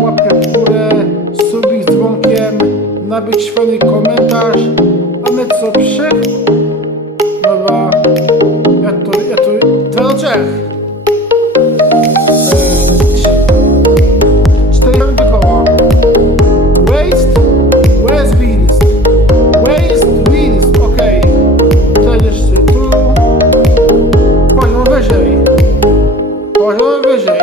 łapkę w górę, subik z dzwonkiem, nabyć świetny komentarz, a my co przy? Dobra, ja to, ja to, to Czech. Cztery do koła. Waste, waste beast, waste beast, okej. Okay. Tutaj tu, poziom wyżej, poziom wyżej.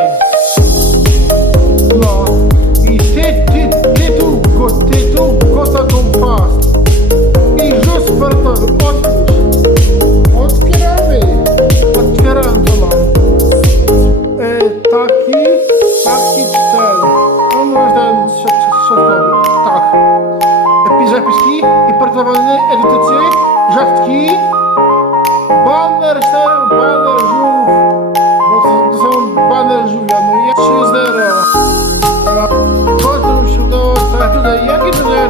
importowany egzotyk, rzadki, banner, ser, banner, żółw, bo to, to są banner żółwia, no ja 3-0. Bardzo mi się udało, tak tutaj, jakie to, że